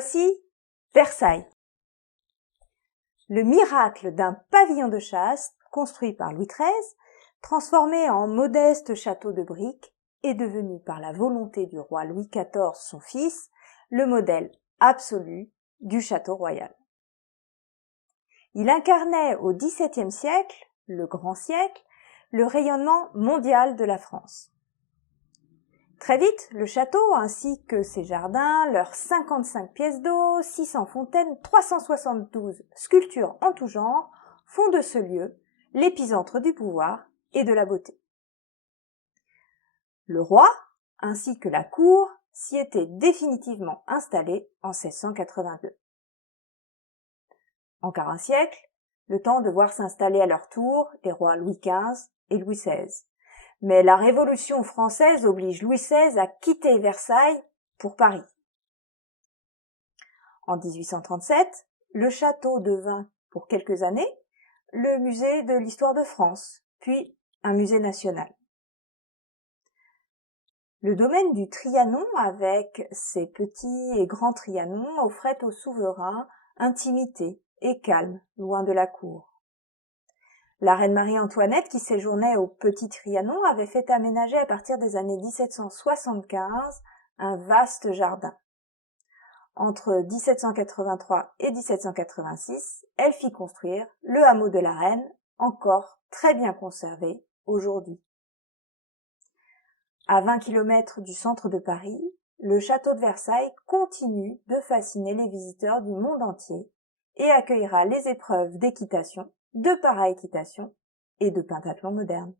Voici Versailles. Le miracle d'un pavillon de chasse construit par Louis XIII, transformé en modeste château de briques, est devenu par la volonté du roi Louis XIV, son fils, le modèle absolu du château royal. Il incarnait au XVIIe siècle, le grand siècle, le rayonnement mondial de la France. Très vite, le château ainsi que ses jardins, leurs 55 pièces d'eau, 600 fontaines, 372 sculptures en tout genre, font de ce lieu l'épicentre du pouvoir et de la beauté. Le roi, ainsi que la cour, s'y étaient définitivement installés en 1682. Encore un siècle, le temps de voir s'installer à leur tour les rois Louis XV et Louis XVI. Mais la Révolution française oblige Louis XVI à quitter Versailles pour Paris. En 1837, le château devint, pour quelques années, le musée de l'histoire de France, puis un musée national. Le domaine du Trianon, avec ses petits et grands Trianons, offrait au souverain intimité et calme, loin de la cour. La reine Marie-Antoinette, qui séjournait au Petit Trianon, avait fait aménager à partir des années 1775 un vaste jardin. Entre 1783 et 1786, elle fit construire le hameau de la Reine, encore très bien conservé aujourd'hui. À 20 km du centre de Paris, le château de Versailles continue de fasciner les visiteurs du monde entier et accueillera les épreuves d'équitation, de para-équitation et de pentathlon moderne.